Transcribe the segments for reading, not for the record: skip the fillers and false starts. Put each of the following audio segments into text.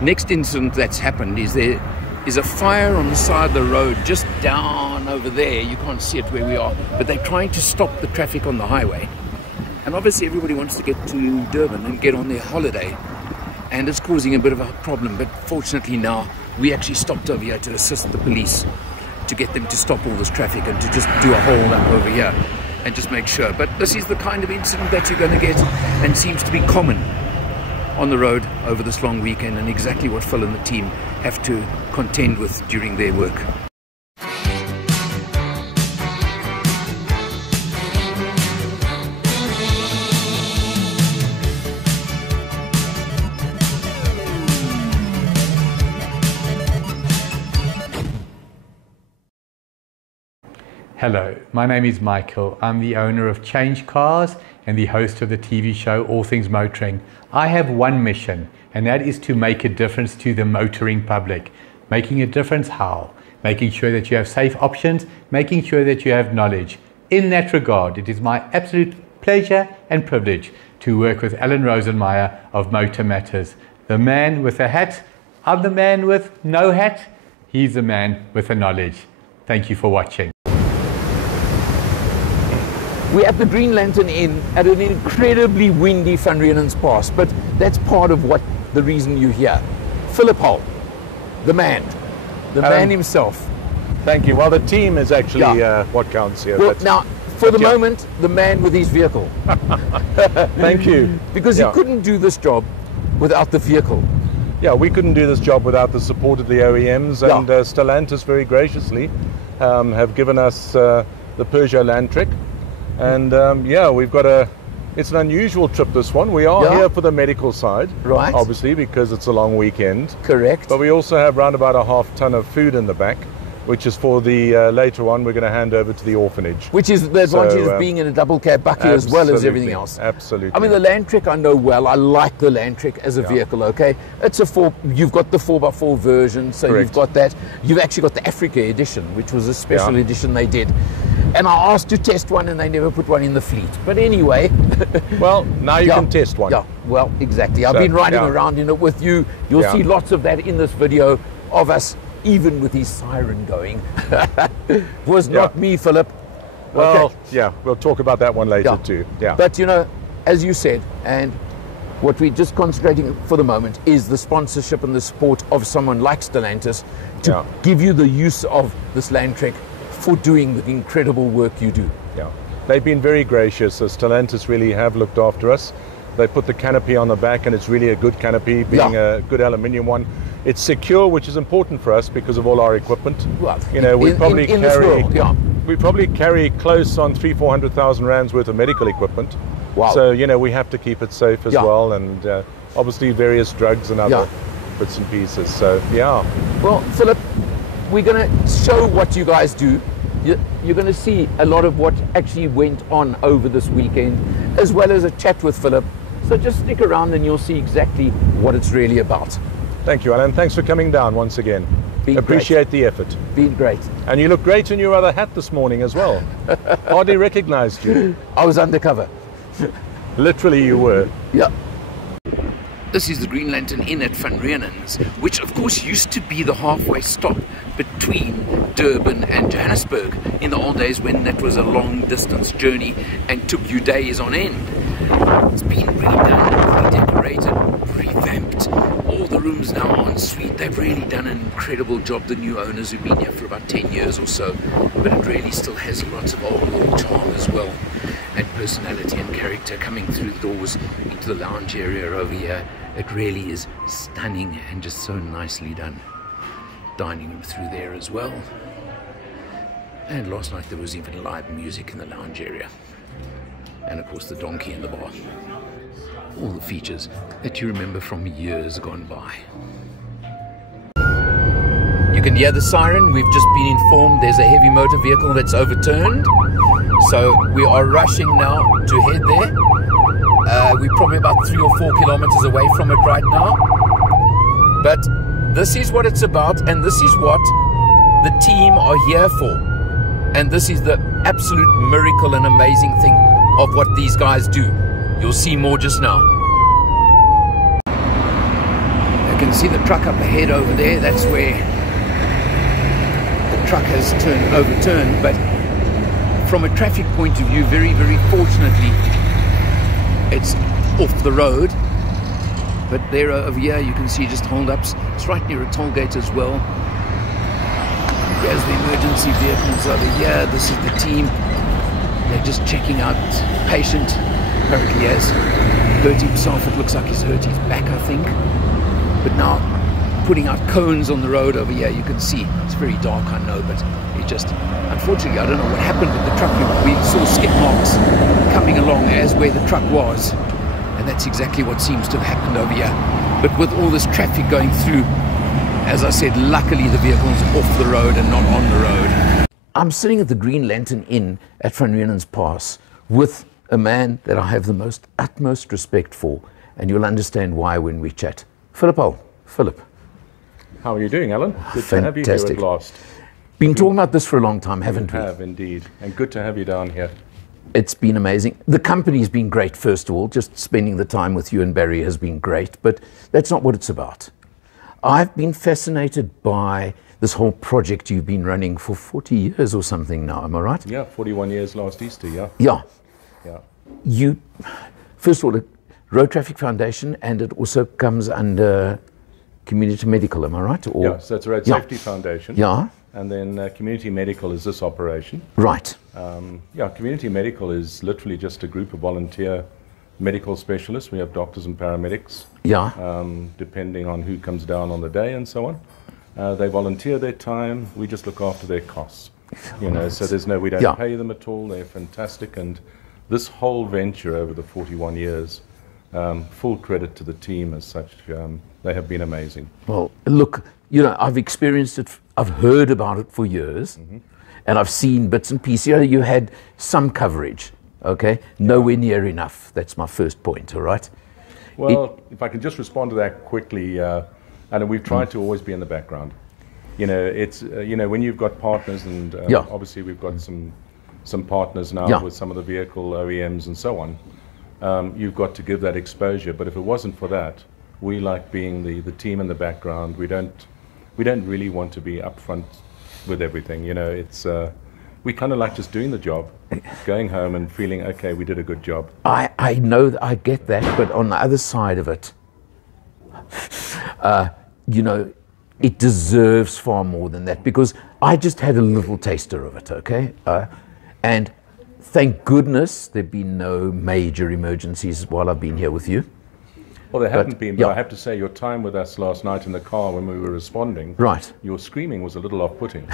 next incident that's happened is there is a fire on the side of the road just down over there. You can't see it where we are, but they're trying to stop the traffic on the highway. And obviously everybody wants to get to Durban and get on their holiday, and it's causing a bit of a problem. But fortunately now we actually stopped over here to assist the police to get them to stop all this traffic and to just do a hold up over here and just make sure. But this is the kind of incident that you're going to get, and seems to be common on the road over this long weekend, and exactly what Phil and the team have to contend with during their work. Hello, my name is Michael. I'm the owner of CHANGECARS and the host of the TV show All Things Motoring. I have one mission, and that is to make a difference to the motoring public. Making a difference how? Making sure that you have safe options, making sure that you have knowledge. In that regard, it is my absolute pleasure and privilege to work with Alan Rosenmeyer of MotorMatters. The man with a hat, I'm the man with no hat, he's the man with the knowledge. Thank you for watching. We're at the Green Lantern Inn at an incredibly windy Van Riemen's Pass, but that's part of what the reason you're here. Philip Hull, the man himself. Thank you. Well, the team is actually what counts here. Well, now, for the moment, the man with his vehicle. Thank you. Because you couldn't do this job without the vehicle. Yeah, we couldn't do this job without the support of the OEMs, and Stellantis very graciously have given us the Peugeot Landtrek. And we've got it's an unusual trip, this one. We are here for the medical side, right? Obviously, because it's a long weekend. Correct. But we also have around about a half-ton of food in the back, which is for the later on we're going to hand over to the orphanage. Which is the advantage of being in a double cab bucket as well as everything else. Absolutely. I mean, the Landtrek I know well. I like the Landtrek as a vehicle, okay? It's you've got the 4x4 version, so you've got that. You've actually got the Africa edition, which was a special edition they did. And I asked to test one, and they never put one in the fleet. But anyway. Well, now you can test one. Yeah, well, exactly. I've been riding around in it with you. You'll see lots of that in this video of us, even with his siren going. Was not me, Philip. Well, we'll talk about that one later too. Yeah. But, you know, as you said, and what we're just concentrating for the moment is the sponsorship and the support of someone like Stellantis to give you the use of this Landtrek for doing the incredible work you do. Yeah, they've been very gracious. Stellantis really have looked after us. They put the canopy on the back, and it's really a good canopy, being a good aluminium one. It's secure, which is important for us because of all our equipment. Well, you know, we probably carry close on 300,000-400,000 rands worth of medical equipment. Wow. So, you know, we have to keep it safe as well, and obviously various drugs and other bits and pieces. So, Well, Philip, we're going to show what you guys do. You're going to see a lot of what actually went on over this weekend, as well as a chat with Philip. So just stick around and you'll see exactly what it's really about. Thank you, Alan. Thanks for coming down once again. Appreciate the effort. Been great. And you look great in your other hat this morning as well. Hardly recognized you. I was undercover. Literally you were. Yeah. This is the Green Lantern Inn at Van Riemen's, which of course used to be the halfway stop between Durban and Johannesburg in the old days when that was a long distance journey and took you days on end. It's been redone, redecorated, revamped. All the rooms now are en suite. They've really done an incredible job, the new owners who've been here for about 10 years or so, but it really still has lots of old charm as well, and personality and character coming through the doors into the lounge area over here. It really is stunning and just so nicely done. Dining room through there as well. And last night there was even live music in the lounge area. And of course the donkey in the bar. All the features that you remember from years gone by. You can hear the siren. We've just been informed there's a heavy motor vehicle that's overturned. So we are rushing now to head there. We're probably about 3 or 4 kilometers away from it right now. But this is what it's about, and this is what the team are here for. And this is the absolute miracle and amazing thing of what these guys do. You'll see more just now. can see the truck up ahead over there. That's where the truck has overturned. But from a traffic point of view, very, very fortunately, it's off the road. But there over here, you can see just hold-ups. It's right near a toll gate as well. Here's the emergency vehicles over here. This is the team. They're just checking out patient. Apparently he has hurt himself. It looks like he's hurt his back, I think. But now putting out cones on the road over here, you can see. It's very dark, I know, but it just, unfortunately, I don't know what happened with the truck. We saw skid marks coming along as where the truck was. And that's exactly what seems to have happened over here. But with all this traffic going through, as I said, luckily the vehicle's off the road and not on the road. I'm sitting at the Green Lantern Inn at Van Riemen's Pass with a man that I have the utmost respect for, and you'll understand why when we chat. Philip. How are you doing, Alan? Good Fantastic. to have you here at last. Been talking about this for a long time, haven't we? We have indeed, and good to have you down here. It's been amazing. The company's been great, first of all. Just spending the time with you and Barry has been great, but that's not what it's about. I've been fascinated by this whole project you've been running for 40 years or something now, am I right? Yeah, 41 years last Easter, yeah. Yeah. Yeah. You, first of all, the Road Traffic Foundation, and it also comes under Community Medical, am I right? Or, yeah, so it's a Road Safety Foundation. Yeah. And then Community Medical is this operation. Right. Yeah, Community Medical is literally just a group of volunteer medical specialists. We have doctors and paramedics. Yeah. Depending on who comes down on the day and so on. They volunteer their time. We just look after their costs. You know, so we don't pay them at all. They're fantastic. And this whole venture over the 41 years, full credit to the team as such. They have been amazing. Well, look, you know, I've experienced it, I've heard about it for years, and I've seen bits and pieces. You know, you had some coverage, okay? Nowhere near enough. That's my first point, all right? Well, if I can just respond to that quickly, and we've tried to always be in the background. You know, it's, you know, when you've got partners, and obviously we've got some partners now with some of the vehicle OEMs and so on, you've got to give that exposure. But if it wasn't for that, we like being the team in the background. We don't really want to be upfront with everything. You know, it's we kind of like just doing the job, going home and feeling okay, we did a good job. I know that, I get that, but on the other side of it, you know, it deserves far more than that, because I just had a little taster of it, okay? And thank goodness there've been no major emergencies while I've been here with you. Well, there haven't been, but I have to say your time with us last night in the car when we were responding, your screaming was a little off-putting,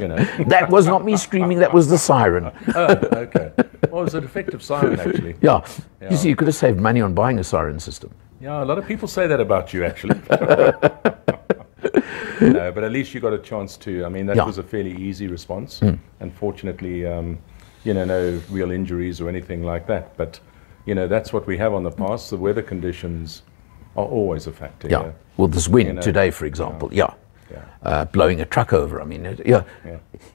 you know. That was not me screaming, that was the siren. Oh, okay. Well, it was an effective siren, actually. Yeah. You see, you could have saved money on buying a siren system. Yeah, a lot of people say that about you, actually. No, but at least you got a chance to, I mean, that was a fairly easy response. And fortunately, you know, no real injuries or anything like that. But you know, that's what we have on the pass. The weather conditions are always a factor. Yeah. Well, this wind today, for example, blowing a truck over. I mean,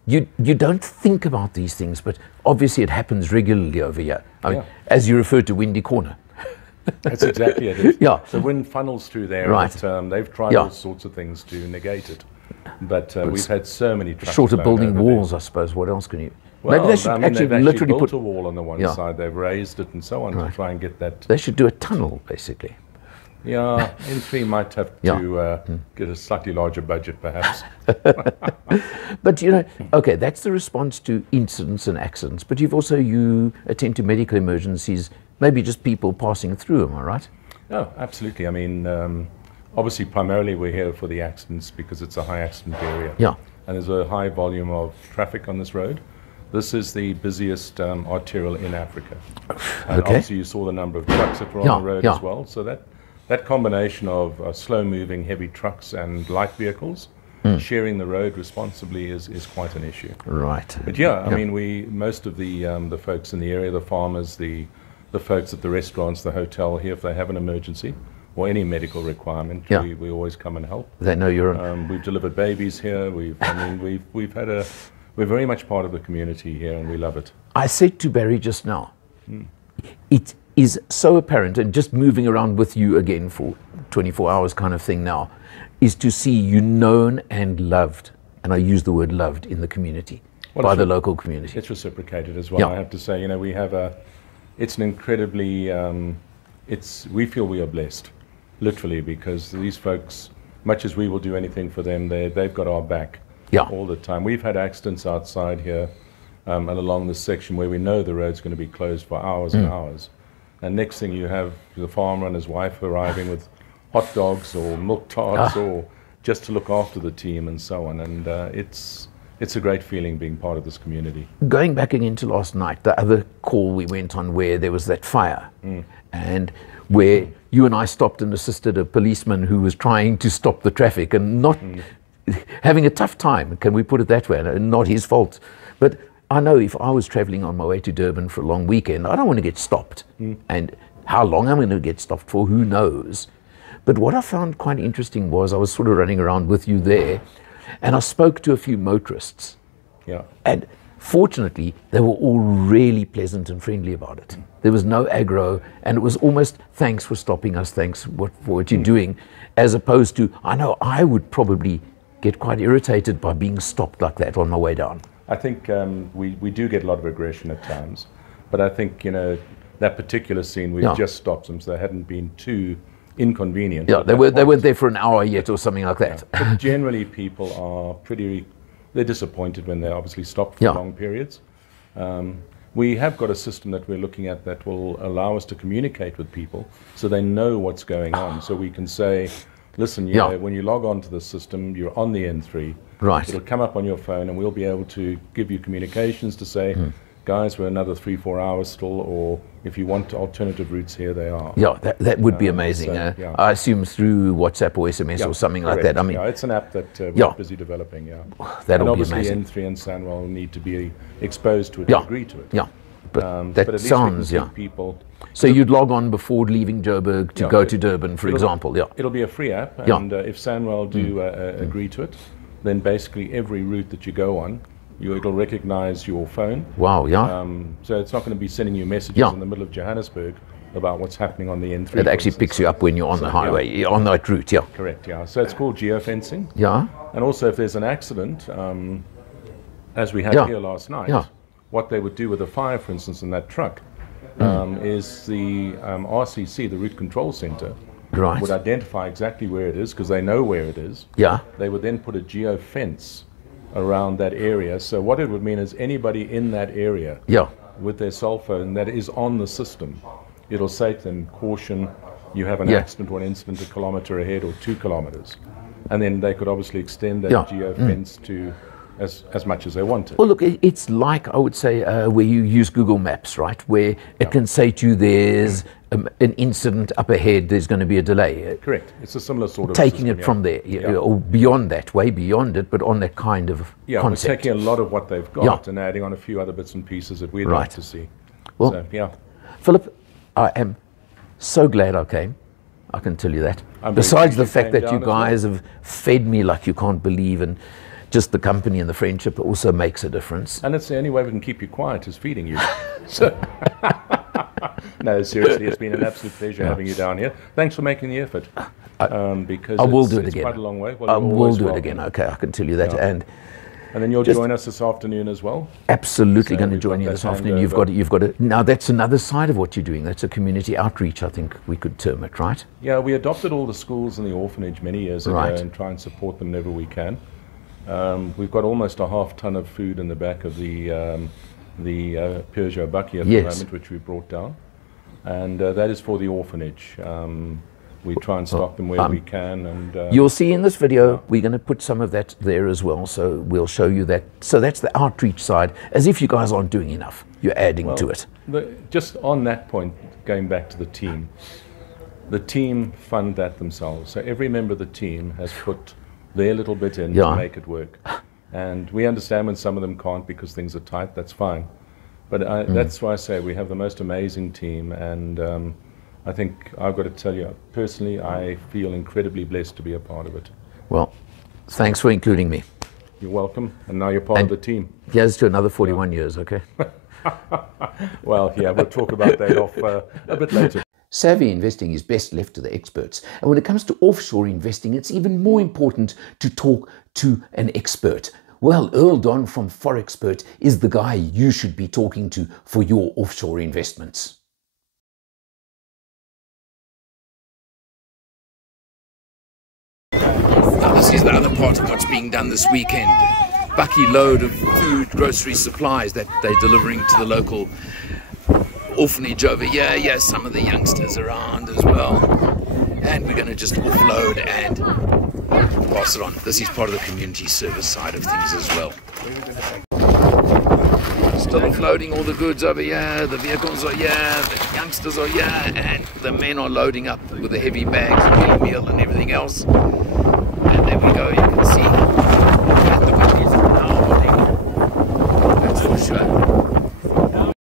you don't think about these things, but obviously it happens regularly over here. I mean, as you referred to Windy Corner. That's exactly it. Yeah. The wind funnels through there. Right. But, they've tried all sorts of things to negate it. But we've had so many trucks. Short of building walls, I suppose. What else can you? Well, maybe they should they've literally built put a wall on the one side. They've raised it and so on to try and get that. They should do a tunnel, basically. Yeah, N3 might have to get a slightly larger budget, perhaps. But you know, okay, that's the response to incidents and accidents. But you attend to medical emergencies, maybe just people passing through. Am I right? Oh, absolutely. I mean, obviously, primarily we're here for the accidents because it's a high accident area. Yeah. And there's a high volume of traffic on this road. This is the busiest arterial in Africa. And obviously you saw the number of trucks that were on the road as well. So that combination of slow-moving heavy trucks and light vehicles sharing the road responsibly is quite an issue. Right. But I mean, most of the folks in the area, the farmers, the folks at the restaurants, the hotel here, if they have an emergency or any medical requirement, we always come and help. They know you're. We've delivered babies here. We're very much part of the community here, and we love it. I said to Barry just now, it is so apparent, and just moving around with you again for 24 hours kind of thing now, is to see you known and loved, and I use the word loved, in the community, by the local community. It's reciprocated as well, I have to say. You know, we have it's an incredibly, we feel we are blessed, literally, because these folks, much as we will do anything for them, they've got our back all the time. We've had accidents outside here and along this section where we know the road's going to be closed for hours and hours. And next thing you have the farmer and his wife arriving with hot dogs or milk tarts or just to look after the team and so on. And it's a great feeling being part of this community. Going back again to last night, the other call we went on where there was that fire and where you and I stopped and assisted a policeman who was trying to stop the traffic and not having a tough time, can we put it that way, and not his fault. But I know if I was traveling on my way to Durban for a long weekend, I don't want to get stopped. And how long I'm going to get stopped for, who knows? But what I found quite interesting was I was sort of running around with you there, and I spoke to a few motorists. And fortunately, they were all really pleasant and friendly about it. There was no aggro, and it was almost, thanks for stopping us, thanks for what you're doing, as opposed to, I know I would probably get quite irritated by being stopped like that on my way down. I think we do get a lot of aggression at times, but I think, you know, that particular scene, we just stopped them so they hadn't been too inconvenient. They weren't there for an hour yet or something like that. But generally people are they're disappointed when they're obviously stopped for long periods. We have got a system that we're looking at that will allow us to communicate with people so they know what's going on. So we can say, listen, when you log on to the system, you're on the N3. It'll come up on your phone and we'll be able to give you communications to say, guys, we're another 3-4 hours still, or if you want alternative routes, here they are. That would be amazing. I assume through WhatsApp or SMS or something like that. I mean, it's an app that we're busy developing. That'll be amazing. Obviously N3 and Sanwell need to be exposed to it, to agree to it. But that sounds, people. So you'd log on before leaving Joburg to go to Durban, for example. It'll be a free app, and if Sanwell do agree to it, then basically every route that you go on, it'll recognize your phone. So it's not going to be sending you messages in the middle of Johannesburg about what's happening on the N3. It actually picks you up when you're on the highway, on that route, Correct, So it's called geofencing. And also if there's an accident, as we had here last night, what they would do with a fire, for instance, in that truck, is the RCC, the Route Control Center, would identify exactly where it is, because they know where it is. They would then put a geofence around that area. So what it would mean is anybody in that area with their cell phone that is on the system, it'll say to them, caution, you have an accident or an incident a kilometer ahead or 2 kilometers. And then they could obviously extend that geofence to as much as they wanted. Well, look, it's like, I would say, where you use Google Maps, right? Where it can say to you, there's an incident up ahead, there's going to be a delay. Correct. It's a similar sort of taking system, it from there, or beyond that, way beyond it, but on that kind of concept. We're taking a lot of what they've got and adding on a few other bits and pieces that we'd like to see. Well, so, Philip, I am so glad I came. I can tell you that. Besides the fact that you guys have fed me like you can't believe, and just the company and the friendship also makes a difference. And it's the only way we can keep you quiet is feeding you. So. No, seriously, it's been an absolute pleasure having you down here. Thanks for making the effort. Because I will do it again. Quite a long way. Well, I will do it again. Okay, I can tell you that. And then you'll join us this afternoon as well. Absolutely, going to join you this afternoon. You've got to. Now that's another side of what you're doing. That's a community outreach, I think we could term it, right? Yeah, we adopted all the schools and the orphanage many years ago and try and support them whenever we can. We've got almost a half ton of food in the back of the Peugeot bucky at the moment, which we brought down, and that is for the orphanage. We try and stock them where we can, and you'll see in this video we're going to put some of that there as well, so we'll show you that. So that's the outreach side, as if you guys aren't doing enough, you're adding to it. Just on that point, going back to the team fund that themselves, so every member of the team has put their little bit in to make it work. And we understand when some of them can't because things are tight, that's fine. But that's why I say we have the most amazing team, and I think I've got to tell you, personally, I feel incredibly blessed to be a part of it. Well, thanks for including me. You're welcome, and now you're part of the team. Here's to another 41 years, okay? Well, yeah, we'll talk about that off a bit later. Savvy investing is best left to the experts. And when it comes to offshore investing, it's even more important to talk to an expert. Well, Earl Don from Forexpert is the guy you should be talking to for your offshore investments. Now, this is the other part of what's being done this weekend. Bucky load of food, grocery supplies that they're delivering to the local orphanage over here. Yeah, some of the youngsters around as well. And we're going to just offload and pass it on. This is part of the community service side of things as well. Still offloading all the goods over here. The vehicles are here. The youngsters are here. And the men are loading up with the heavy bags, meal and everything else. And there we go, you can see. And the wind is now holding. That's for sure.